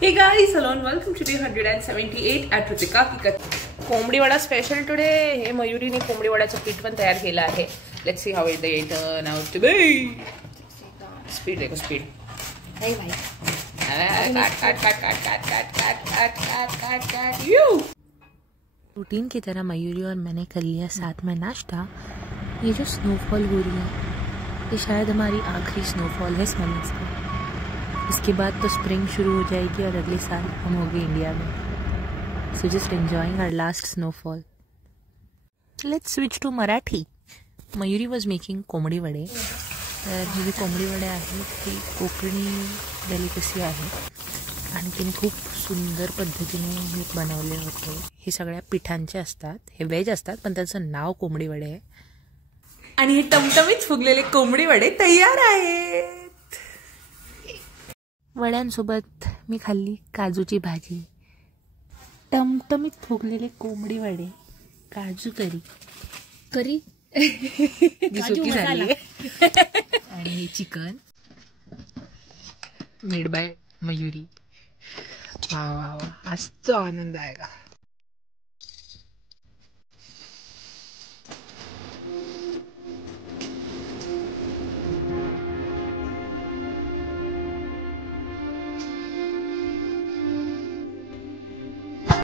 Hey guys, hello and welcome to day 178 at Ritika की कोंबडी vada special today. हे मयुरीने कोंबडी वड्याचं पीठ पण तयार केलं आहे. Let's see how it turn out to be. Speed देखो स्पीड. hey भाई काट यू. रूटीन की तरह मयूरी और मैंने कर लिया साथ में नाश्ता. ये जो स्नोफॉल हो रही है ये शायद हमारी आखिरी स्नोफॉल है समर्स की. इसके बाद तो स्प्रिंग शुरू हो जाएगी और अगले साल हम होंगे इंडिया में. So just enjoying our last snowfall. Let's switch to Marathi. Mayuri was making kombdi vade. तर हे जे कोंबडी वडे आहेत ती कोकणी डेलिकसी आहे आणि तिने खूप सुंदर पद्धतीने हे बनवले होते. हे सगळ्या पिठांचे असतात, हे व्हेज असतात पण त्याचं नाव कोंबडी वडे आहे. आणि हे टमटमीत फुगलेले कोंबडी वडे तयार आहेत. वड्यांसोबत मी खाल्ली काजूची भाजी. टमटमीत फुगलेले कोंबडी वडे, काजू करी सुकी झाली आणि हे चिकन मेड बाय मयुरी. वा वा वा, आज तो आनंद आएगा.